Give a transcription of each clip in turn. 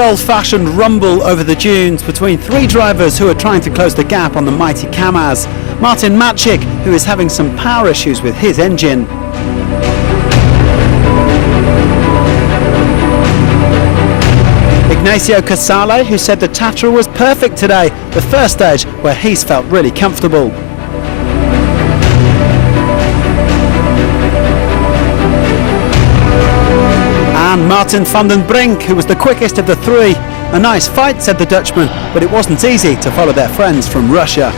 old-fashioned rumble over the dunes between three drivers who are trying to close the gap on the mighty Kamaz. Martin Maciek, who is having some power issues with his engine. Ignacio Casale, who said the Tatra was perfect today, the first stage where he's felt really comfortable. And Martin van den Brink, who was the quickest of the three. A nice fight, said the Dutchman, but it wasn't easy to follow their friends from Russia.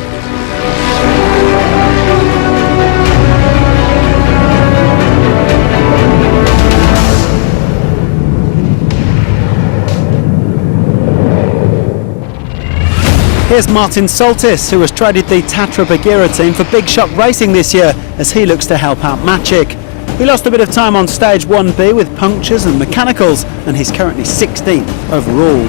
Here's Martin Soltis, who has traded the Tatra Bagheera team for Big Shot Racing this year as he looks to help out Maciek. He lost a bit of time on stage 1B with punctures and mechanicals, and he's currently 16th overall.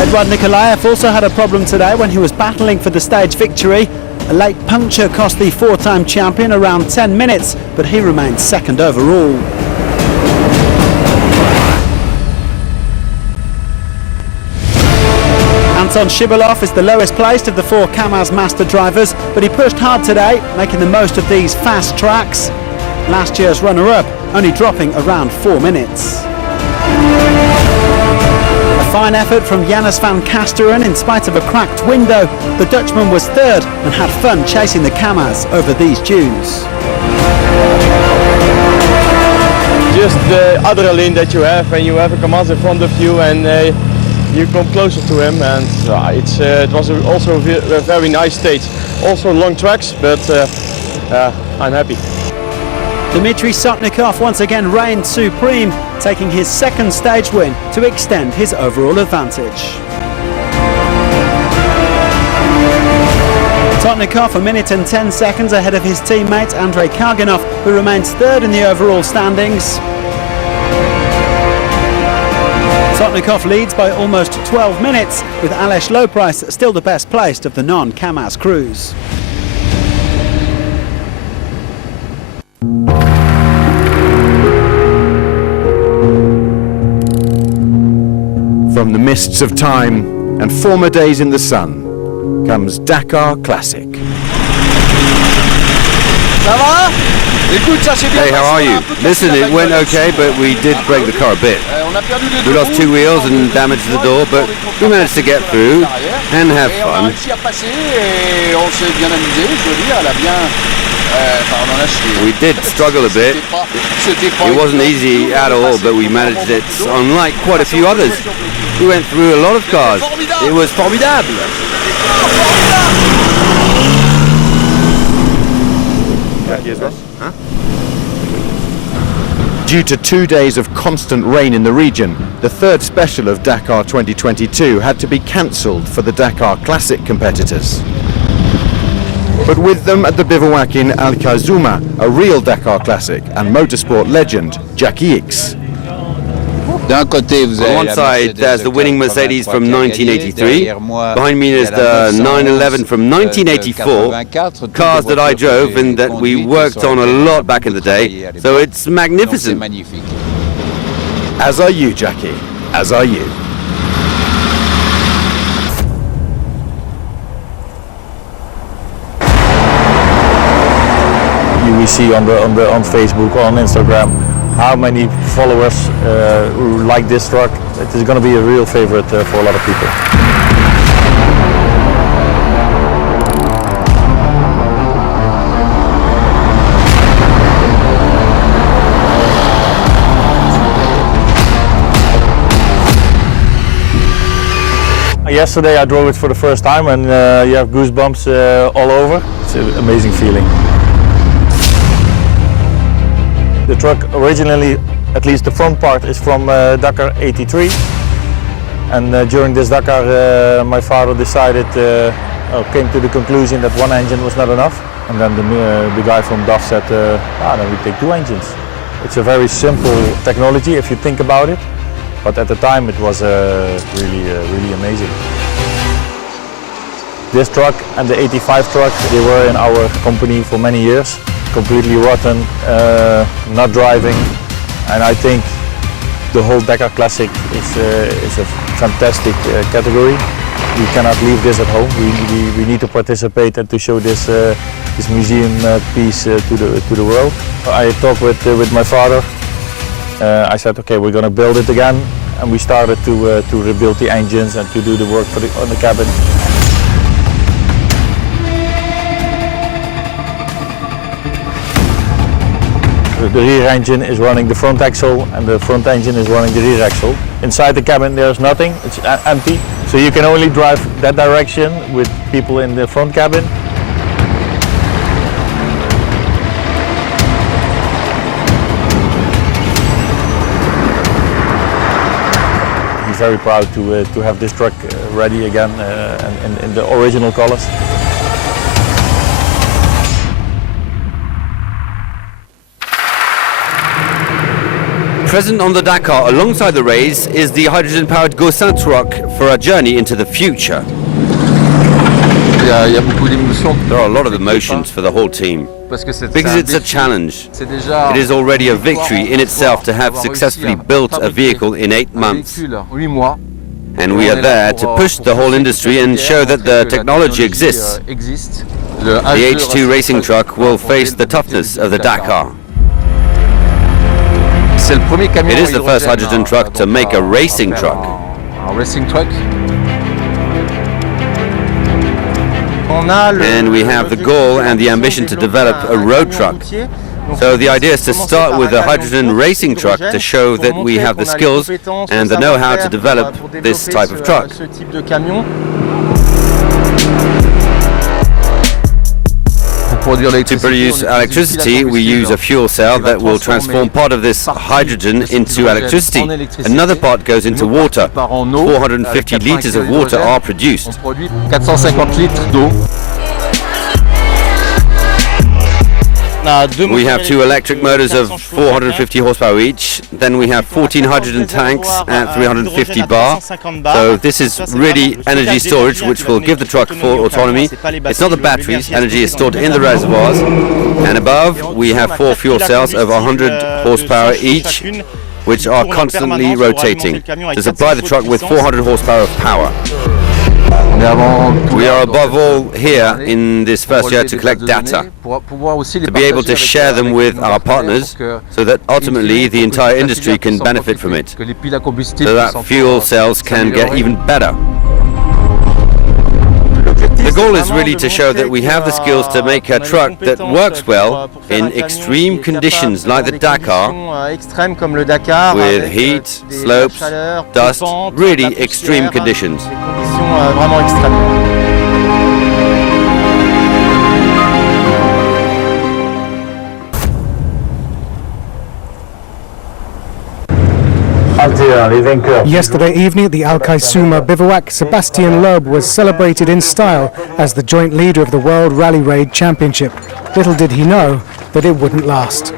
Eduard Nikolaev also had a problem today when he was battling for the stage victory. A late puncture cost the four-time champion around 10 minutes, but he remains second overall. Anton Shibalov is the lowest placed of the four Kamaz master drivers, but he pushed hard today, making the most of these fast tracks. Last year's runner-up only dropping around 4 minutes. A fine effort from Janus van Kasteren in spite of a cracked window. The Dutchman was third and had fun chasing the Kamaz over these dunes. Just the adrenaline that you have when you have a Kamaz in front of you and you come closer to him, and it was also a very nice stage. Also long tracks, but I'm happy. Dmitry Sotnikov once again reigned supreme, taking his second stage win to extend his overall advantage. Sotnikov 1 minute and 10 seconds ahead of his teammate Andrei Karganov, who remains third in the overall standings. Sotnikov leads by almost 12 minutes, with Aleš Loprais still the best placed of the non-Kamaz crews. From the mists of time and former days in the sun comes Dakar Classic. Hey, how are you? Listen, it went okay, but we did break the car a bit. We lost 2 wheels and damaged the door, but we managed to get through and have fun. We did struggle a bit. It wasn't easy at all, but we managed it, unlike quite a few others. We went through a lot of cars. It was formidable. Due to 2 days of constant rain in the region, the third special of Dakar 2022 had to be cancelled for the Dakar Classic competitors. But with them at the bivouac in Al Kazuma, a real Dakar Classic and motorsport legend, Jackie X. On one side there's the winning Mercedes from 1983, behind me is the 911 from 1984, cars that I drove and that we worked on a lot back in the day, so it's magnificent. As are you, Jackie, as are you. We see on Facebook, on Instagram, how many followers who like this truck. It is going to be a real favorite for a lot of people. Yesterday I drove it for the first time, and you have goosebumps all over. It's an amazing feeling. The truck originally, at least the front part, is from Dakar 83, and during this Dakar my father decided, came to the conclusion that one engine was not enough, and then the guy from DAF said, then we take 2 engines. It's a very simple technology if you think about it, but at the time it was really amazing. This truck and the 85 truck, they were in our company for many years. Completely rotten, not driving, and I think The whole Dakar Classic is a fantastic category. We cannot leave this at home. We need to participate and to show this museum piece to the world. I talked with my father. I said, okay, we're going to build it again, and we started to rebuild the engines and to do the work on the cabin. The rear engine is running the front axle and the front engine is running the rear axle. Inside the cabin there's nothing, it's empty. So you can only drive that direction with people in the front cabin. He's very proud to have this truck ready again and in the original colors. Present on the Dakar alongside the race is the hydrogen-powered Gaussin truck for a journey into the future. There are a lot of emotions for the whole team, because it's a challenge. It is already a victory in itself to have successfully built a vehicle in 8 months. And we are there to push the whole industry and show that the technology exists. The H2 racing truck will face the toughness of the Dakar. It is the first hydrogen truck to make a racing truck. And we have the goal and the ambition to develop a road truck. So the idea is to start with a hydrogen racing truck to show that we have the skills and the know-how to develop this type of truck. To produce electricity, we use a fuel cell that will transform part of this hydrogen into electricity. Another part goes into water. 450 liters of water are produced. We have 2 electric motors of 450 horsepower each. Then we have 14 hydrogen tanks at 350 bar. So this is really energy storage, which will give the truck full autonomy. It's not the batteries, energy is stored in the reservoirs. And above we have 4 fuel cells of 100 horsepower each, which are constantly rotating to supply the truck with 400 horsepower of power. We are above all here in this first year to collect data, to be able to share them with our partners, so that ultimately the entire industry can benefit from it, so that fuel cells can get even better. The goal is really to show that we have the skills to make a truck that works well in extreme conditions like the Dakar, with heat, slopes, dust, really extreme conditions. Yesterday evening at the Al Khaisuma bivouac, Sébastien Loeb was celebrated in style as the joint leader of the World Rally Raid Championship. Little did he know that it wouldn't last.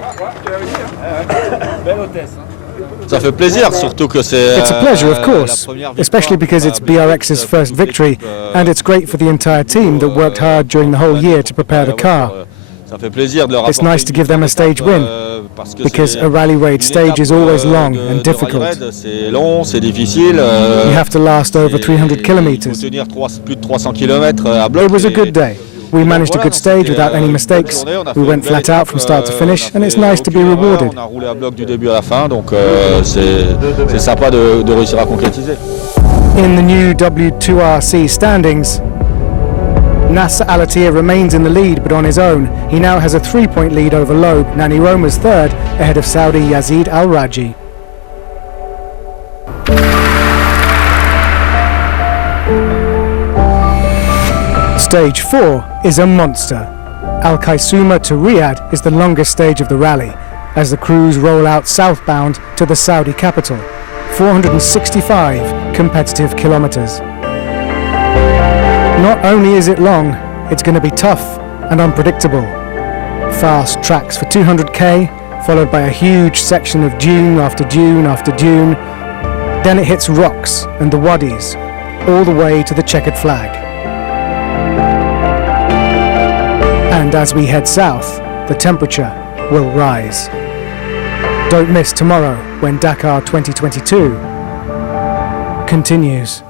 It's a pleasure, of course, especially because it's BRX's first victory, and it's great for the entire team that worked hard during the whole year to prepare the car. It's nice to give them a stage win, because a rally raid stage is always long and difficult. You have to last over 300 kilometers. It was a good day. We managed a good stage without any mistakes. We went flat out from start to finish, and it's nice to be rewarded. In the new W2RC standings, Nasser Al-Attiyah remains in the lead, but on his own. He now has a 3-point lead over Loeb. Nani Roma's third, ahead of Saudi Yazid Al-Raji. Stage 4 is a monster. Al Khaisuma to Riyadh is the longest stage of the rally, as the crews roll out southbound to the Saudi capital. 465 competitive kilometers. Not only is it long, it's going to be tough and unpredictable. Fast tracks for 200k, followed by a huge section of dune after dune after dune. Then it hits rocks and the wadis, all the way to the checkered flag. And as we head south, the temperature will rise. Don't miss tomorrow when when Dakar 2022 continues.